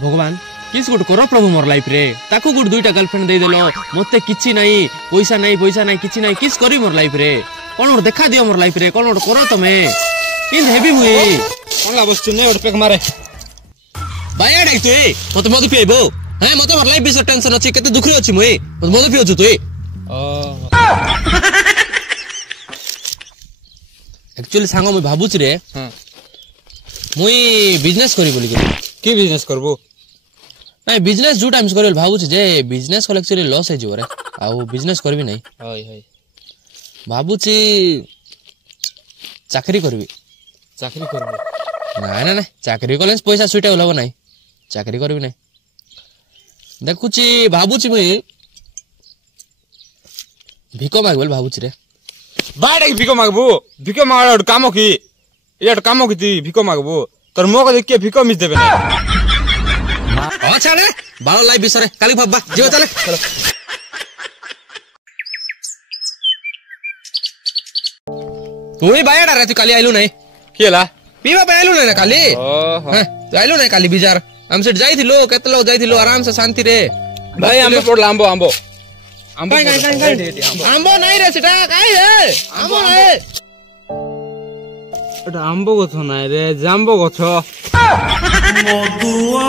भगवान किस गुट करो प्रभु मोर लाइफ रे ताको गुट दुईटा गर्लफ्रेंड दे देलो मते किछि नाही पैसा नाही किछि नाही किस करी मोर लाइफ रे कोन और देखा दियो मोर लाइफ रे कोन और करो तमे इन हेवी मुई कोन ला बस चुने और पेक मारे बाया डाक तू मते मद पिएबो हैं मते मोर लाइफ बिस टेंशन अछि केते दुखरी अछि मुई मद पियो तू एक्चुअली सांगो मुई भाबुछ रे हां मुई बिजनेस करी बोली की बिजनेस करबो नहीं बिजनेस जो टाइम्स करेल भाबुछ जे बिजनेस कल एक्चुअली लॉस है जो रे आ बिजनेस करबी नहीं होय होय भाबुची चाकरी करबी ना ना ना चाकरी कले पैसा सुइटेबल हो नहीं चाकरी करबी नहीं देखुची भाबुची मुई भिको मागबल भाबुची रे बाडे भिको मागबो काम की ये काम की ती भिको मागबो तोर मो को देख के भिको मिस देबे अच्छा रे बालो लाइफ बिसरे काली भाबा जीव चले चलो तू ही बायडा रे तू काली आइलु नहीं केला पीवा पे आइलु नहीं काली हां तू आइलु नहीं काली बिजार हम सेठ जाइथिलो केते लोग जाइथिलो आराम से शांति रे भाई आंबो पड़ला आंबो आंबो नहीं रे सेटा काई है आंबो नहीं এটা আম্ব গছ নাই রে জাম্বো গছ মধুয়া